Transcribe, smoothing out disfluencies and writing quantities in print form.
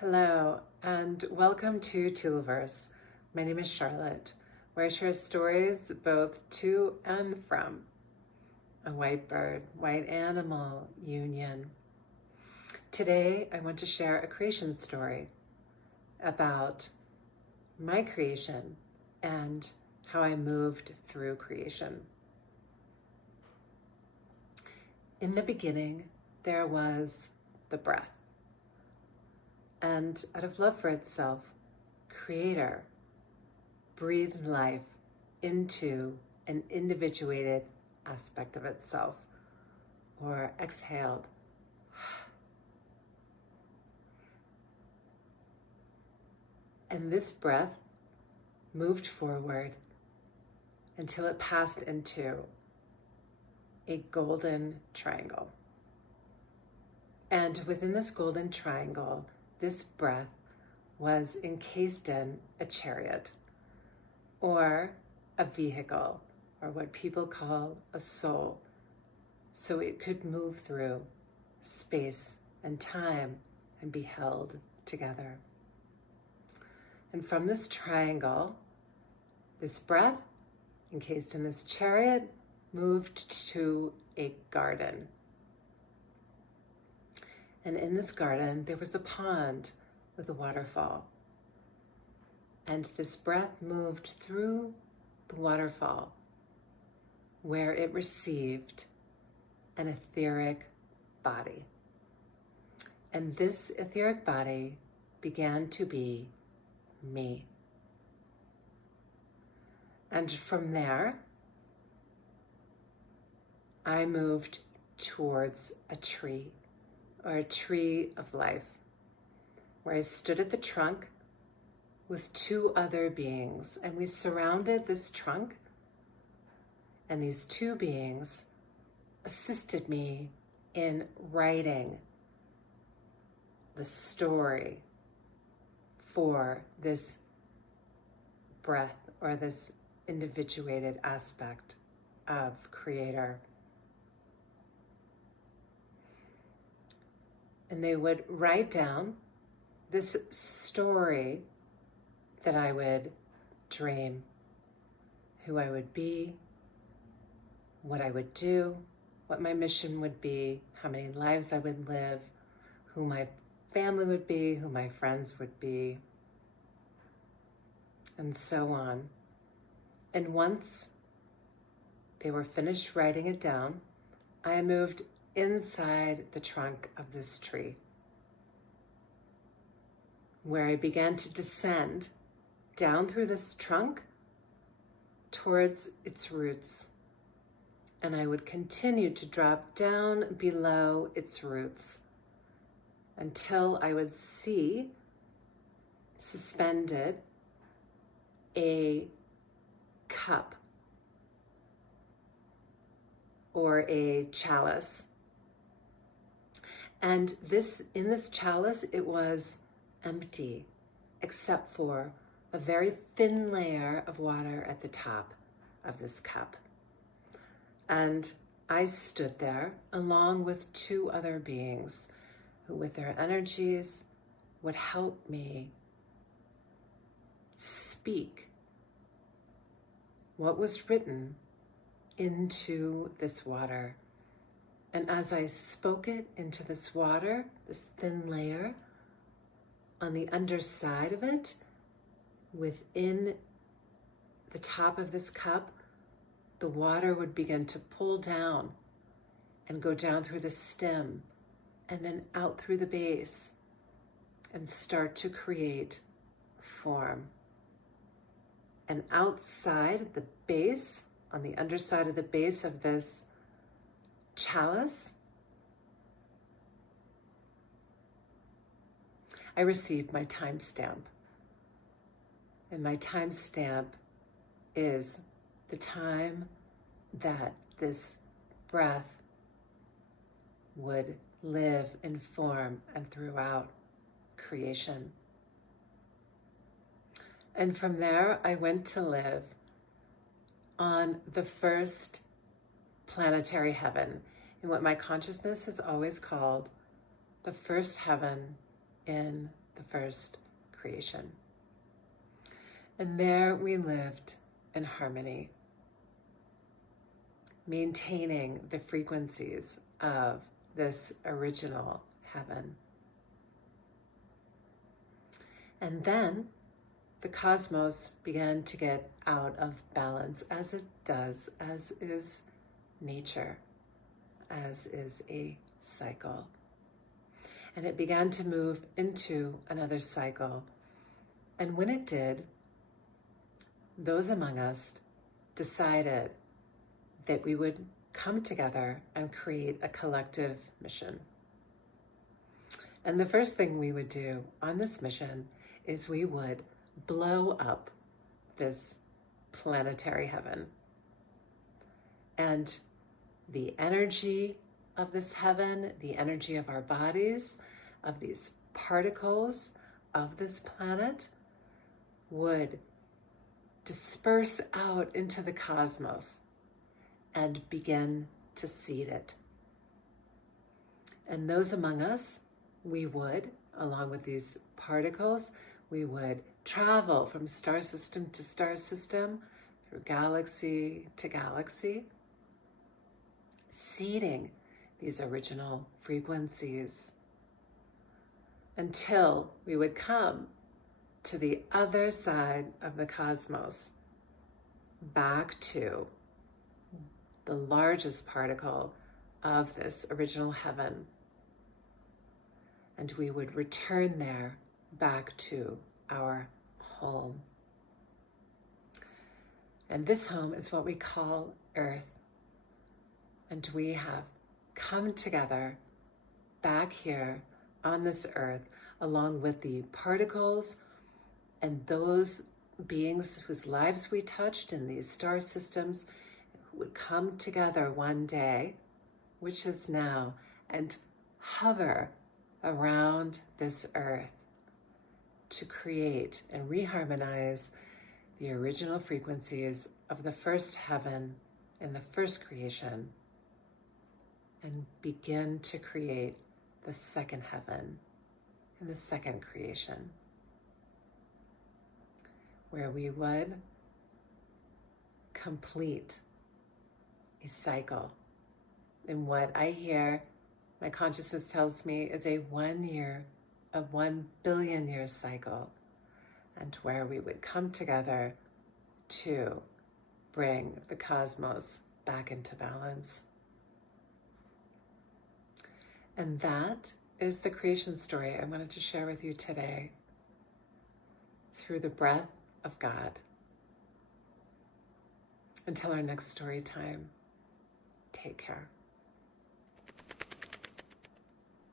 Hello, and welcome to Tulaverse. My name is Charlotte, where I share stories both to and from a white bird, white animal union. Today, I want to share a creation story about my creation and how I moved through creation. In the beginning, there was the breath. And out of love for itself, Creator breathed life into an individuated aspect of itself, or exhaled. And this breath moved forward until it passed into a golden triangle. And within this golden triangle, this breath was encased in a chariot, or a vehicle, or what people call a soul, so it could move through space and time and be held together. And from this triangle, this breath, encased in this chariot, moved to a garden. And in this garden, there was a pond with a waterfall. And this breath moved through the waterfall, where it received an etheric body. And this etheric body began to be me. And from there, I moved towards a tree, or a tree of life, where I stood at the trunk with two other beings, and we surrounded this trunk, and these two beings assisted me in writing the story for this breath, or this individuated aspect of Creator. And they would write down this story that I would dream, who I would be, what I would do, what my mission would be, how many lives I would live, who my family would be, who my friends would be, and so on. And once they were finished writing it down, I moved inside the trunk of this tree, where I began to descend down through this trunk towards its roots. And I would continue to drop down below its roots until I would see suspended a cup, or a chalice. And in this chalice, it was empty, except for a very thin layer of water at the top of this cup. And I stood there along with two other beings who, with their energies, would help me speak what was written into this water. And as I spoke it into this water, this thin layer, on the underside of it, within the top of this cup, the water would begin to pull down and go down through the stem and then out through the base and start to create form. And outside the base, on the underside of the base of this chalice, I received my timestamp. And my timestamp is the time that this breath would live in form and throughout creation. And from there, I went to live on the first planetary heaven, in what my consciousness has always called the first heaven in the first creation. And there we lived in harmony, maintaining the frequencies of this original heaven. And then the cosmos began to get out of balance, as it does, as is nature, as is a cycle. And it began to move into another cycle. And when it did, those among us decided that we would come together and create a collective mission. And the first thing we would do on this mission is we would blow up this planetary heaven. And the energy of this heaven, the energy of our bodies, of these particles of this planet, would disperse out into the cosmos and begin to seed it. And those among us, we would, along with these particles, we would travel from star system to star system, through galaxy to galaxy, seeding these original frequencies until we would come to the other side of the cosmos, back to the largest particle of this original heaven. And we would return there back to our home. And this home is what we call Earth. And we have come together back here on this Earth, along with the particles and those beings whose lives we touched in these star systems, who would come together one day, which is now, and hover around this Earth to create and reharmonize the original frequencies of the first heaven and the first creation, and begin to create the second heaven and the second creation, where we would complete a cycle in what I hear my consciousness tells me is a 1 year of 1 billion year cycle, and where we would come together to bring the cosmos back into balance. And that is the creation story I wanted to share with you today, through the breath of God. Until our next story time, take care.